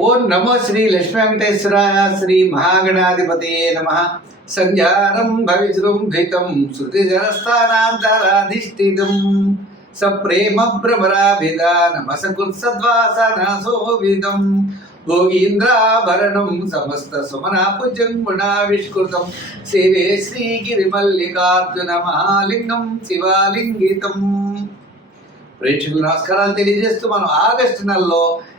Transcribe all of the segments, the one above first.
ఓం నమో శ్రీ లక్ష్మీ వెంకటేశ్వరాయ శ్రీ మహాగణాధిపతయే నమ. సంధ్యారం భవిజృంభితం శృతిజరస్థానాంతరాధిష్ఠితం సప్రేమ భ్రమరాభిధానమసకృత్సద్వాసనాశోభితం భోగీంద్రాభరణం సమస్త సుమనాపుజం గుణావిష్కృతం. శివే శ్రీగిరిమల్లికార్జున మహాలింగం శివాలింగితం. ప్రేక్షకులు నమస్కారాలు తెలియజేస్తూ మనం ఆగస్టు నెలలో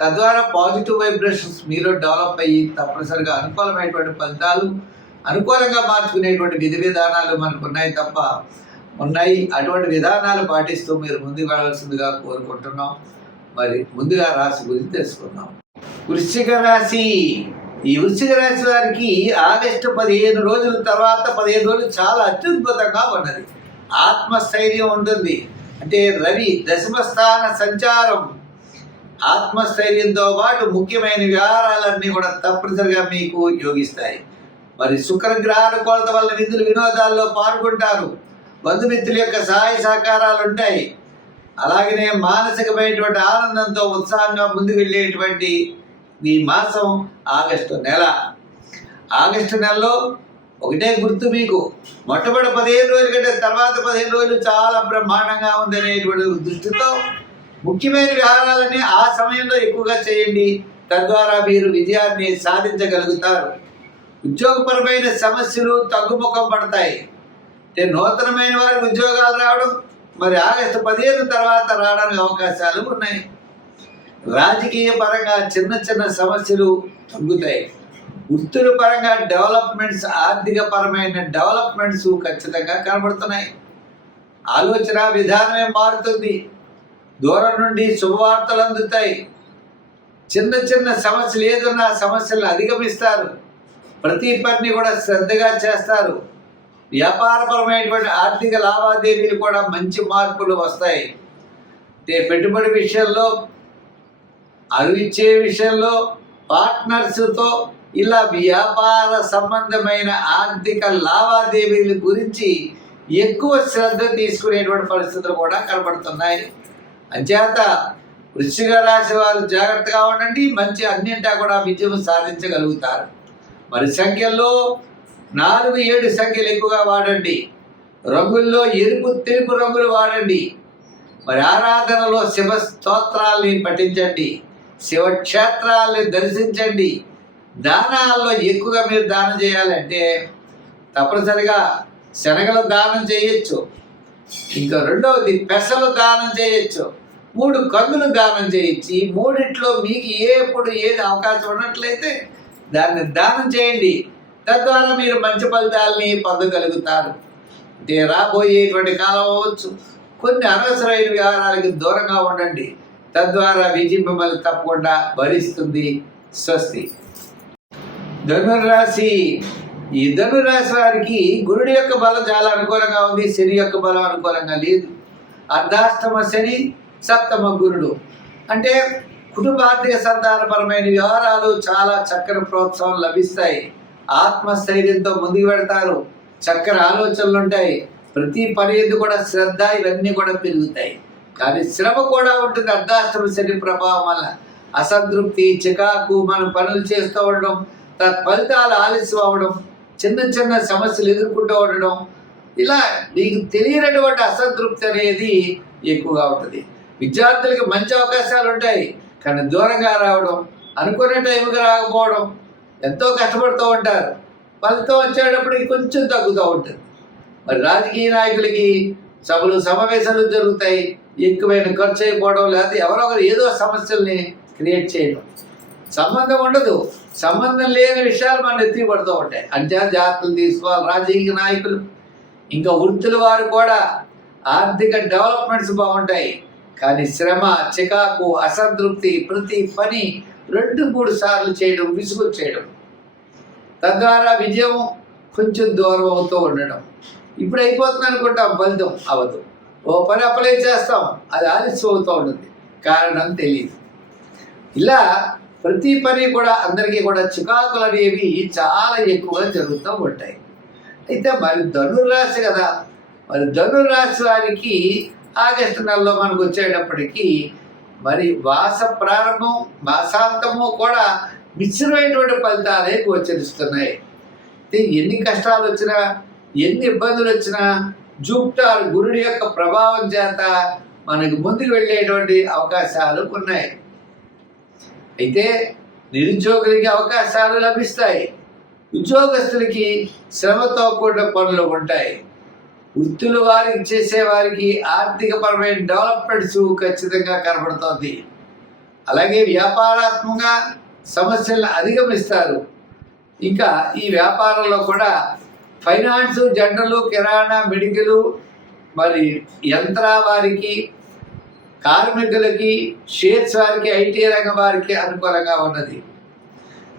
తద్వారా పాజిటివ్ వైబ్రేషన్స్ మీలో డెవలప్ అయ్యి తప్పనిసరిగా అనుకూలమైనటువంటి ఫలితాలు అనుకూలంగా మార్చుకునేటువంటి విధి విధానాలు మనకు ఉన్నాయి తప్ప ఉన్నాయి. అటువంటి విధానాలు పాటిస్తూ మీరు ముందుకు వెళ్ళాల్సిందిగా కోరుకుంటున్నాం. మరి ముందుగా రాశి గురించి తెలుసుకుందాం. వృశ్చిక రాశి. ఈ వృశ్చిక రాశి వారికి ఆగస్టు పదిహేను రోజుల తర్వాత పదిహేను రోజులు చాలా అత్యద్భుతంగా ఉన్నది. ఆత్మస్థైర్యం ఉంటుంది. అంటే రవి దశమ స్థాన సంచారం. ఆత్మస్థైర్యంతో పాటు ముఖ్యమైన వ్యవహారాలన్నీ కూడా తప్పనిసరిగా మీకు యోగిస్తాయి. మరి శుక్రగ్రహాల కొలత వల్ల విధులు వినోదాల్లో పాల్గొంటారు. బంధుమిత్రుల యొక్క సహాయ సహకారాలు ఉంటాయి. అలాగనే మానసికమైనటువంటి ఆనందంతో ఉత్సాహంగా ముందుకు వెళ్ళేటువంటి మీ మాసం ఆగస్టు నెల. ఆగస్టు నెలలో ఒకటే గుర్తు మీకు. మొట్టమొదటి పదిహేను రోజుల కంటే తర్వాత పదిహేను రోజులు చాలా బ్రహ్మాండంగా ఉందనేటువంటి దృష్టితో ముఖ్యమైన వ్యవహారాలన్నీ ఆ సమయంలో ఎక్కువగా చేయండి. తద్వారా మీరు విజయాన్ని సాధించగలుగుతారు. ఉద్యోగపరమైన సమస్యలు తగ్గుముఖం పడతాయి. నూతనమైన వారికి ఉద్యోగాలు రావడం మరి ఆగస్టు పదిహేను తర్వాత రావడానికి అవకాశాలు ఉన్నాయి. రాజకీయ పరంగా చిన్న చిన్న సమస్యలు తగ్గుతాయి. వృత్తుల పరంగా డెవలప్మెంట్స్ ఆర్థిక పరమైన డెవలప్మెంట్స్ ఖచ్చితంగా కనబడుతున్నాయి. ఆలోచన విధానమే మారుతుంది. దూరం నుండి శుభవార్తలు అందుతాయి. చిన్న చిన్న సమస్యలు ఏదన్నా సమస్యలు అధిగమిస్తారు. ప్రతి పని కూడా శ్రద్ధగా చేస్తారు. వ్యాపారపరమైనటువంటి ఆర్థిక లావాదేవీలు కూడా మంచి మార్పులు వస్తాయి. అంటే పెట్టుబడి విషయంలో అరువిచ్చే విషయంలో పార్ట్నర్స్తో ఇలా వ్యాపార సంబంధమైన ఆర్థిక లావాదేవీల గురించి ఎక్కువ శ్రద్ధ తీసుకునేటువంటి పరిస్థితులు కూడా కనబడుతున్నాయి. అంచేత వృశ్చిక రాశి వారు జాగ్రత్తగా ఉండండి మంచి అన్నింటా కూడా విజయం సాధించగలుగుతారు. మరి సంఖ్యల్లో నాలుగు ఏడు సంఖ్యలు ఎక్కువగా వాడండి. రంగుల్లో ఎరుపు తెలుపు రంగులు వాడండి. మరి ఆరాధనలో శివ స్తోత్రాల్ని పఠించండి. శివక్షేత్రాల్ని దర్శించండి. దానాల్లో ఎక్కువగా మీరు దానం చేయాలంటే తప్పనిసరిగా శనగలు దానం చేయొచ్చు. ఇంకా రెండవది పెసలు దానం చేయొచ్చు. మూడు కందులు దానం చేయించి మూడిట్లో మీకు ఎప్పుడు ఏది అవకాశం ఉన్నట్లయితే దాన్ని దానం చేయండి. తద్వారా మీరు మంచి ఫలితాలని పొందగలుగుతారు. అంటే రాబోయేటువంటి కాలం అవ్వచ్చు. కొన్ని అనవసరమైన వ్యవహారాలకి దూరంగా ఉండండి. తద్వారా విజయం మిమ్మల్ని తప్పకుండా భరిస్తుంది స్వస్తి. ధనురాశి ఈ ధనురాశి వారికి గురుడి యొక్క బలం చాలా అనుకూలంగా ఉంది. శని యొక్క బలం అనుకూలంగా లేదు. అర్ధాష్టమ శని సప్తమ గురుడు. అంటే కుటుంబార్థిక సంతానపరమైన వ్యవహారాలు చాలా చక్కని ప్రోత్సాహం లభిస్తాయి. ఆత్మస్థైర్యంతో ముందుకు పెడతారు చక్కని ఆలోచనలు ఉంటాయి. ప్రతి పని కూడా శ్రద్ధ ఇవన్నీ కూడా పెరుగుతాయి. కానీ శ్రమ కూడా ఉంటుంది. అర్ధాశ్రమ శని ప్రభావం వల్ల. అసంతృప్తి చికాకు మనం పనులు చేస్తూ ఉండడం ఫలితాలు ఆలస్యం అవ్వడం చిన్న చిన్న సమస్యలు ఎదుర్కొంటూ ఉండడం ఇలా మీకు తెలియనటువంటి అసంతృప్తి అనేది ఎక్కువగా ఉంటుంది. విద్యార్థులకి మంచి అవకాశాలు ఉంటాయి కానీ దూరంగా రావడం అనుకునే టైంకి రాకపోవడం ఎంతో కష్టపడుతూ ఉంటారు. ఫలితం వచ్చేటప్పటికి కొంచెం తగ్గుతూ ఉంటుంది. మరి రాజకీయ నాయకులకి సభలు సమావేశాలు జరుగుతాయి ఎక్కువైన ఖర్చు అయిపోవడం లేకపోతే ఎవరో ఒకరు ఏదో సమస్యల్ని క్రియేట్ చేయడం. సంబంధం ఉండదు. సంబంధం లేని విషయాలు మన ఎత్తి పడుతూ ఉంటాయి. అంటే జాగ్రత్తలు తీసుకోవాలి రాజకీయ నాయకులు. ఇంకా వృత్తుల వారు కూడా ఆర్థిక డెవలప్మెంట్స్ బాగుంటాయి. కానీ శ్రమ చికాకు అసంతృప్తి ప్రతి పని రెండు మూడు సార్లు చేయడం విసుగు చేయడం. తద్వారా విజయం కొంచెం దూరం అవుతూ ఉండడం. ఇప్పుడు అయిపోతుంది అనుకుంటాం ఫలితం అవ్వదు. ఓ పని అప్లై చేస్తాం అది ఆలస్యం అవుతూ ఉంటుంది. కారణం తెలియదు ఇలా ప్రతి పని కూడా అందరికీ కూడా చికాకులు అనేవి చాలా ఎక్కువగా జరుగుతూ ఉంటాయి. అయితే మరి ధనుర్రాశి కదా మరి ధనుర్రాశి వారికి ఆగస్టు నెలలో మనకు వచ్చేటప్పటికీ మరి మాస ప్రారంభం మాసాంతము కూడా మిశ్రమైనటువంటి ఫలితాలే గోచరిస్తున్నాయి. ఎన్ని కష్టాలు వచ్చినా ఎన్ని ఇబ్బందులు వచ్చినా జూప్టార్ గురుడి యొక్క ప్రభావం చేత మనకు ముందుకు వెళ్ళేటువంటి అవకాశాలు ఉన్నాయి. అయితే నిరుద్యోగులకి అవకాశాలు లభిస్తాయి. ఉద్యోగస్తులకి శ్రమతో కూడిన పనులు ఉంటాయి. వృత్తులు వారికి చేసే వారికి ఆర్థికపరమైన డెవలప్మెంట్స్ ఖచ్చితంగా కనబడుతోంది అలాగే వ్యాపారాత్మకంగా సమస్యలను అధిగమిస్తారు. ఇంకా ఈ వ్యాపారంలో కూడా ఫైనాన్స్ జనరల్ కిరాణా మెడికల్ మరి యంత్ర వారికి కార్మికులకి షేర్స్ వారికి ఐటీ రంగం వారికి అనుకూలంగా ఉన్నది.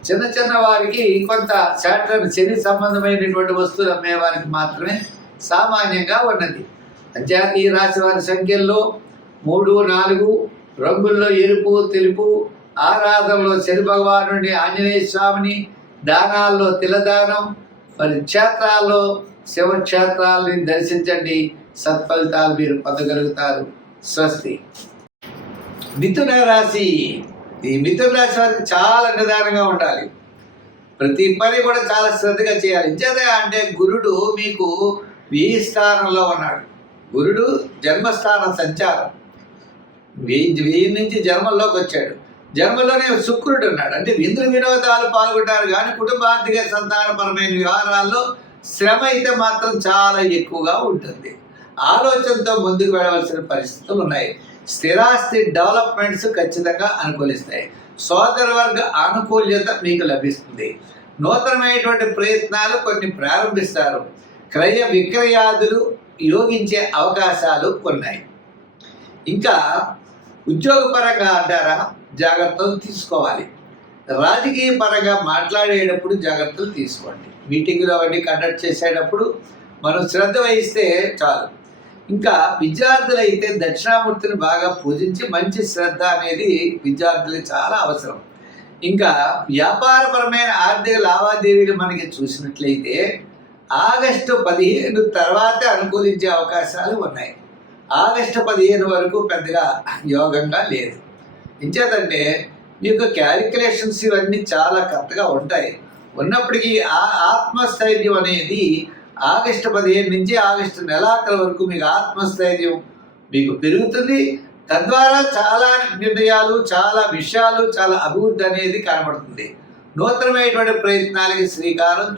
చిన్న చిన్న వారికి కొంత శాటర్ శని సంబంధమైనటువంటి వస్తువులు అమ్మేవారికి మాత్రమే సామాన్యంగా ఉన్నది. అంతేకాక రాశి వారి సంఖ్యల్లో మూడు నాలుగు రంగుల్లో ఎరుపు తెలుపు ఆరాధనలో శని భగవానుడి ఆంజనేయ స్వామిని దానాల్లో తిలదానం మరి క్షేత్రాల్లో శివక్షేత్రాలని దర్శించండి. సత్ఫలితాలు మీరు పొందగలుగుతారు. స్వస్తి. మిథున రాశి. ఈ మిథున రాశి వారికి చాలా నిదానంగా ఉండాలి. ప్రతి పని కూడా చాలా శ్రద్ధగా చేయాలి. ఇంచేత అంటే గురుడు మీకు వెయ్యి స్థానంలో ఉన్నాడు. గురుడు జన్మస్థాన సంచారం. వెయ్యి వెయ్యి నుంచి జన్మల్లోకి వచ్చాడు. జన్మలోనే శుక్రుడు ఉన్నాడు. అంటే విందు వినోదాలు పాల్గొంటారు కానీ కుటుంబార్థిక సంతానపరమైన వ్యవహారాల్లో శ్రమ అయితే మాత్రం చాలా ఎక్కువగా ఉంటుంది. ఆలోచనతో ముందుకు వెళ్ళవలసిన పరిస్థితులు ఉన్నాయి. స్థిరాస్తి డెవలప్మెంట్స్ ఖచ్చితంగా అనుకూలిస్తాయి. సోదర వర్గ ఆనుకూల్యత మీకు లభిస్తుంది. నూతనమైనటువంటి ప్రయత్నాలు కొన్ని ప్రారంభిస్తారు. క్రయ విక్రయాదులు యోగించే అవకాశాలు ఉన్నాయి. ఇంకా ఉద్యోగపరంగా అంటారా? జాగ్రత్తలు తీసుకోవాలి. రాజకీయ పరంగా మాట్లాడేటప్పుడు జాగ్రత్తలు తీసుకోండి. మీటింగ్లో అవన్నీ కండక్ట్ చేసేటప్పుడు మనం శ్రద్ధ వహిస్తే చాలు. ఇంకా విద్యార్థులు అయితే దక్షిణామూర్తిని బాగా పూజించి మంచి శ్రద్ధ అనేది విద్యార్థులకు చాలా అవసరం. ఇంకా వ్యాపారపరమైన ఆర్థిక లావాదేవీలు మనకి చూసినట్లయితే ఆగస్టు పదిహేను తర్వాతే అనుకూలించే అవకాశాలు ఉన్నాయి. ఆగస్టు పదిహేను వరకు పెద్దగా యోగంగా లేదు. ఇంచేతంటే మీకు క్యాలిక్యులేషన్స్ ఇవన్నీ చాలా కరెక్ట్గా ఉంటాయి. ఉన్నప్పటికీ ఆ ఆత్మస్థైర్యం అనేది ఆగస్టు పదిహేను నుంచి ఆగస్టు నెలాఖరు వరకు మీకు ఆత్మస్థైర్యం మీకు పెరుగుతుంది. తద్వారా చాలా నిర్ణయాలు చాలా విషయాలు చాలా అభివృద్ధి అనేది కనబడుతుంది. నూతనమైనటువంటి ప్రయత్నాలకి శ్రీకారం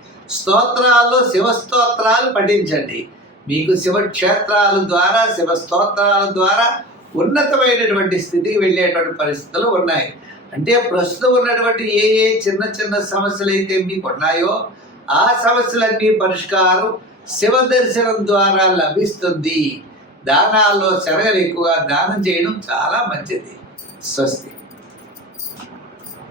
స్తోత్రాల్లో శివస్తోత్రాలు పఠించండి మీకు శివక్షేత్రాల ద్వారా శివస్తోత్రాల ద్వారా ఉన్నతమైనటువంటి స్థితికి వెళ్ళేటువంటి పరిస్థితులు ఉన్నాయి. అంటే ప్రస్తుతం ఉన్నటువంటి ఏ ఏ చిన్న చిన్న సమస్యలు అయితే మీకు ఉన్నాయో ఆ సమస్యలన్నీ పరిష్కారం శివ దర్శనం ద్వారా లభిస్తుంది. దానాల్లో శరగలు ఎక్కువగా దానం చేయడం చాలా మంచిది. స్వస్తి.